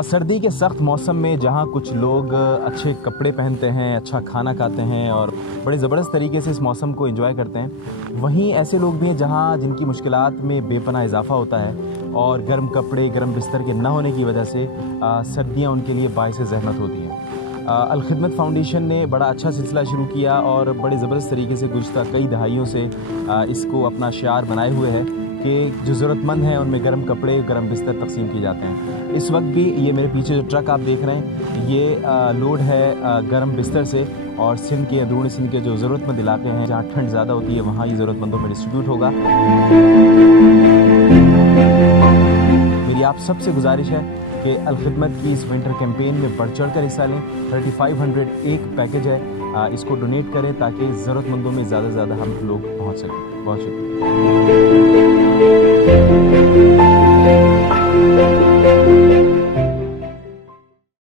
सर्दी के सख्त मौसम में जहाँ कुछ लोग अच्छे कपड़े पहनते हैं, अच्छा खाना खाते हैं और बड़े ज़बरदस्त तरीके से इस मौसम को एंजॉय करते हैं, वहीं ऐसे लोग भी हैं जहाँ जिनकी मुश्किलात में बेपनाह इजाफा होता है और गर्म कपड़े, गर्म बिस्तर के न होने की वजह से सर्दियाँ उनके लिए बाइस ज़हमत होती हैं। अल खिदमत फाउंडेशन ने बड़ा अच्छा सिलसिला शुरू किया और बड़े ज़बरदस्त तरीके से गुज़श्ता कई दहाइयों से इसको अपना शिआर बनाए हुए है कि जो ज़रूरतमंद हैं उनमें गर्म कपड़े, गर्म बिस्तर तकसीम किए जाते हैं। इस वक्त भी ये मेरे पीछे जो ट्रक आप देख रहे हैं, ये लोड है गर्म बिस्तर से और सिंध के, अंदरूनी सिंध के जो ज़रूरतमंद इलाके हैं जहाँ ठंड ज़्यादा होती है, वहाँ ये ज़रूरतमंदों में डिस्ट्रीब्यूट होगा। मेरी आप सबसे गुजारिश है कि अल खिदमत की इस विंटर कैंपेन में बढ़ चढ़ कर हिस्सा लें। 3500 एक पैकेज है, इसको डोनेट करें ताकि ज़रूरतमंदों में ज़्यादा से ज़्यादा हम लोग पहुँच सकें। बहुत शुक्रिया।